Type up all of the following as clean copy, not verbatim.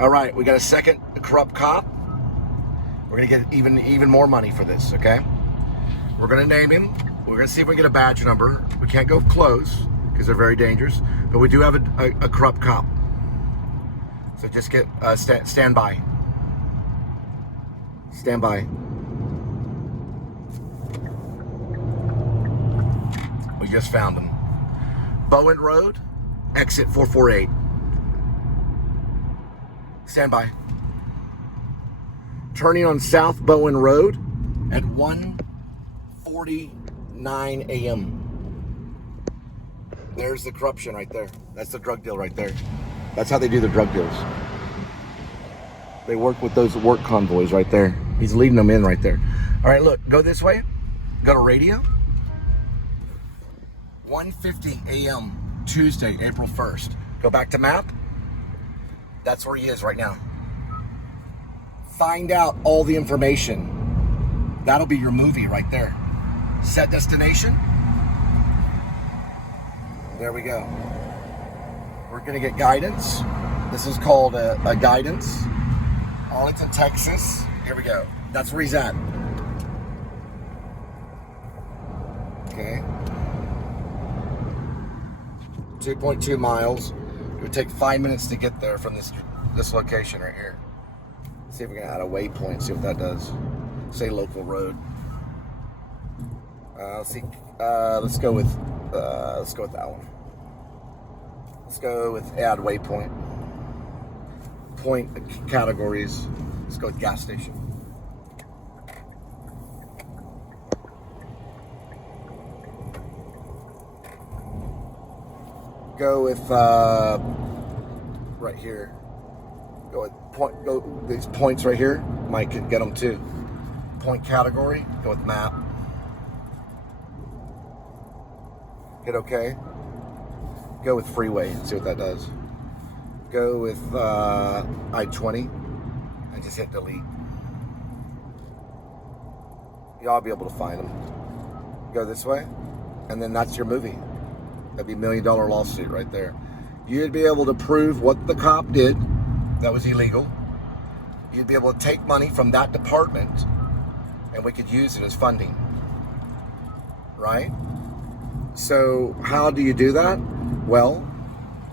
All right, we got a second corrupt cop. We're gonna get even more money for this, okay? We're gonna name him. We're gonna see if we can get a badge number. We can't go close because they're very dangerous, but we do have a corrupt cop. So just get stand by. Stand by. We just found him. Bowen Road, exit 448. Stand by. Turning on South Bowen Road at 1:49 a.m. There's the corruption right there. That's the drug deal right there. That's how they do the drug deals. They work with those work convoys right there. He's leading them in right there. All right, look, go this way. Go to radio. 1:50 a.m. Tuesday, April 1st. Go back to map. That's where he is right now. Find out all the information. That'll be your movie right there. Set destination. There we go. We're gonna get guidance. This is called a guidance. Arlington, Texas. Here we go. That's where he's at. Okay. 2.2 miles. It would take 5 minutes to get there from this location right here. See if we can add a waypoint, see what that does. Say local road. Let's see. Let's go with that one. Let's go with add waypoint. Point categories. Let's go with gas station. Go with right here. Go with point. Go these points right here. Might get them too. Point category. Go with map. Hit OK. Go with freeway and see what that does. Go with I-20 and just hit delete. Y'all be able to find them. Go this way, and then that's your movie. That'd be $1 million lawsuit right there. You'd be able to prove what the cop did that was illegal. You'd be able to take money from that department and we could use it as funding, right? So how do you do that? Well,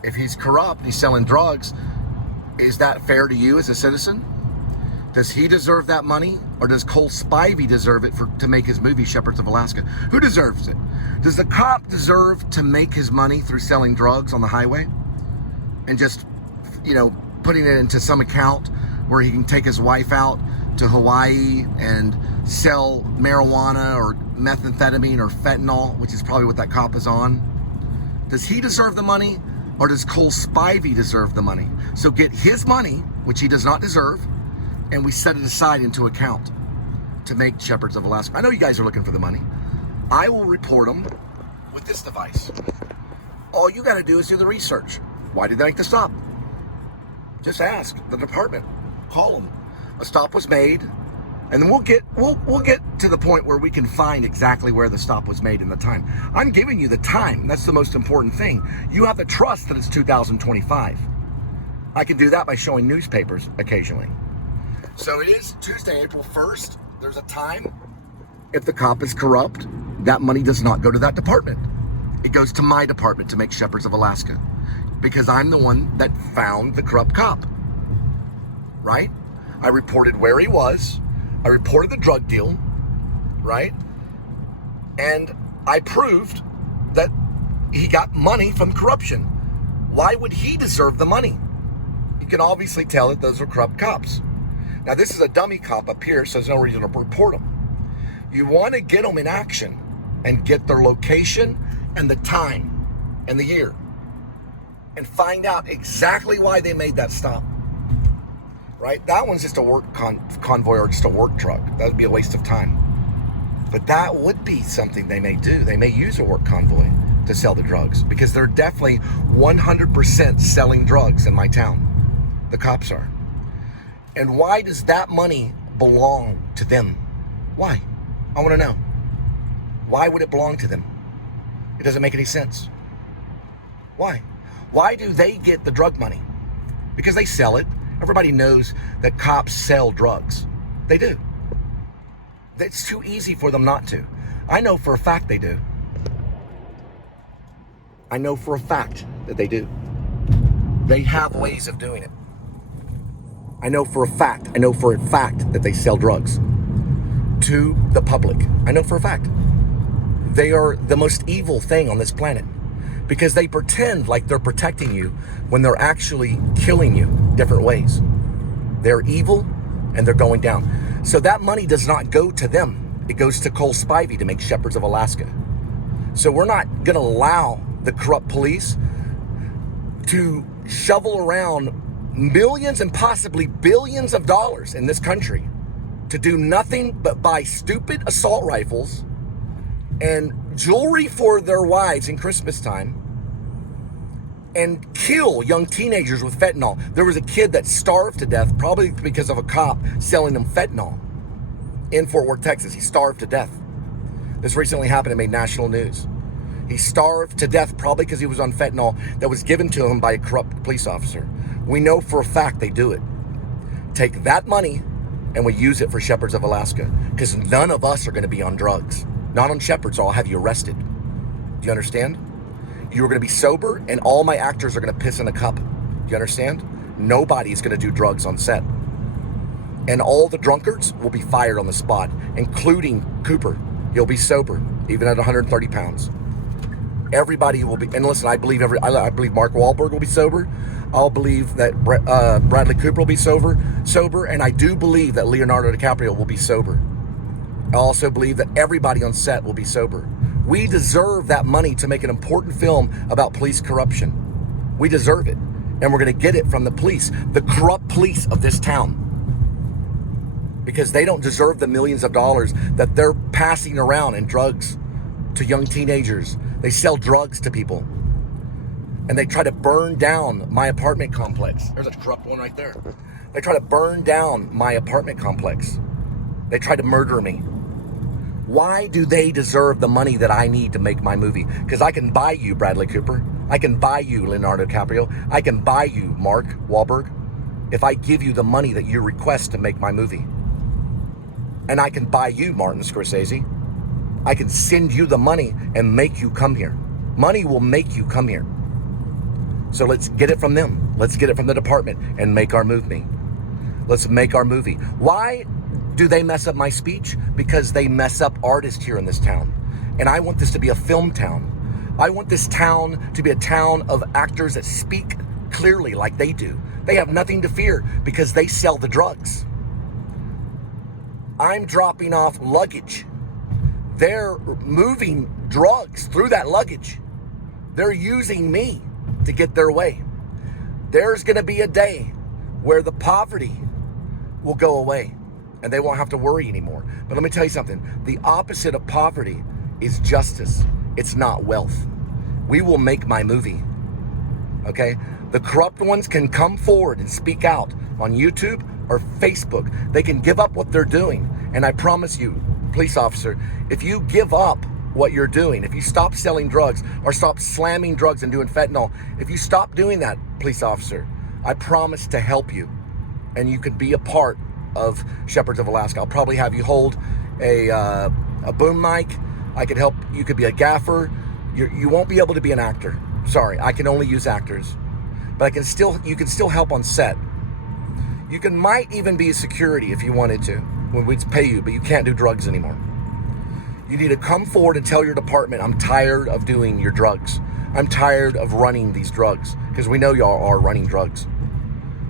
if he's corrupt, he's selling drugs, is that fair to you as a citizen? Does he deserve that money, or does Cole Spivey deserve it to make his movie Shepherds of Alaska? Who deserves it? Does the cop deserve to make his money through selling drugs on the highway and just, putting it into some account where he can take his wife out to Hawaii and sell marijuana or methamphetamine or fentanyl, which is probably what that cop is on? Does he deserve the money, or does Cole Spivey deserve the money? So get his money, which he does not deserve, and we set it aside into account to make Shepherds of Alaska. I know you guys are looking for the money. I will report them with this device. All you got to do is do the research. Why did they make the stop? Just ask the department. Call them. A stop was made, and then we'll get to the point where we can find exactly where the stop was made and the time. I'm giving you the time. That's the most important thing. You have to trust that it's 2025. I can do that by showing newspapers occasionally. So it is Tuesday, April 1st. There's a time. If the cop is corrupt, that money does not go to that department. It goes to my department to make Shepherds of Alaska, because I'm the one that found the corrupt cop, right? I reported where he was. I reported the drug deal, right? And I proved that he got money from corruption. Why would he deserve the money? You can obviously tell that those are corrupt cops. Now, this is a dummy cop up here, so there's no reason to report them. You want to get them in action and get their location and the time and the year and find out exactly why they made that stop, right? That one's just a work convoy or just a work truck. That would be a waste of time. But that would be something they may do. They may use a work convoy to sell the drugs, because they're definitely 100% selling drugs in my town. The cops are. And why does that money belong to them? Why? I want to know. Why would it belong to them? It doesn't make any sense. Why? Why do they get the drug money? Because they sell it Everybody knows that cops sell drugs. They do. It's too easy for them not to. I know for a fact they do. I know for a fact that they do. They have ways of doing it. I know for a fact that they sell drugs to the public. I know for a fact. They are the most evil thing on this planet because they pretend like they're protecting you when they're actually killing you different ways. They're evil and they're going down. So that money does not go to them. It goes to Cole Spivey to make Shepherds of Alaska. So we're not going to allow the corrupt police to shovel around millions and possibly billions of dollars in this country to do nothing but buy stupid assault rifles and jewelry for their wives in Christmas time and kill young teenagers with fentanyl. There was a kid that starved to death probably because of a cop selling him fentanyl in Fort Worth, Texas. He starved to death. This recently happened and made national news. He starved to death probably because he was on fentanyl that was given to him by a corrupt police officer. We know for a fact they do it. Take that money and we use it for Shepherds of Alaska because none of us are going to be on drugs. Not on Shepherds, or I'll have you arrested. Do you understand? You're going to be sober and all my actors are going to piss in a cup. Do you understand? Nobody's going to do drugs on set. And all the drunkards will be fired on the spot, including Cooper. He'll be sober, even at 130 pounds. Everybody will be, and listen, I believe Mark Wahlberg will be sober. I'll believe that Bradley Cooper will be sober, and I do believe that Leonardo DiCaprio will be sober. I also believe that everybody on set will be sober. We deserve that money to make an important film about police corruption. We deserve it. And we're going to get it from the police, the corrupt police of this town. Because they don't deserve the millions of dollars that they're passing around in drugs to young teenagers. They sell drugs to people. And they try to burn down my apartment complex. There's a corrupt one right there. They try to burn down my apartment complex. They try to murder me. Why do they deserve the money that I need to make my movie? Because I can buy you Bradley Cooper. I can buy you Leonardo DiCaprio. I can buy you Mark Wahlberg if I give you the money that you request to make my movie. And I can buy you Martin Scorsese. I can send you the money and make you come here. Money will make you come here. So let's get it from them. Let's get it from the department and make our movie. Let's make our movie. Why do they mess up my speech? Because they mess up artists here in this town. And I want this to be a film town. I want this town to be a town of actors that speak clearly like they do. They have nothing to fear because they sell the drugs. I'm dropping off luggage. They're moving drugs through that luggage. They're using me to get their way. There's going to be a day where the poverty will go away and they won't have to worry anymore. But let me tell you something. The opposite of poverty is justice. It's not wealth. We will make my movie. Okay? The corrupt ones can come forward and speak out on YouTube or Facebook. They can give up what they're doing. And I promise you, police officer, if you give up what you're doing, if you stop selling drugs or stop slamming drugs and doing fentanyl, if you stop doing that, police officer, I promise to help you. And you could be a part of Shepherds of Alaska. I'll probably have you hold a boom mic. I could help. You could be a gaffer. You won't be able to be an actor. Sorry, I can only use actors. But you can still help on set. You might even be a security if you wanted to, when we'd pay you, but you can't do drugs anymore. You need to come forward and tell your department, I'm tired of doing your drugs. I'm tired of running these drugs, because we know y'all are running drugs.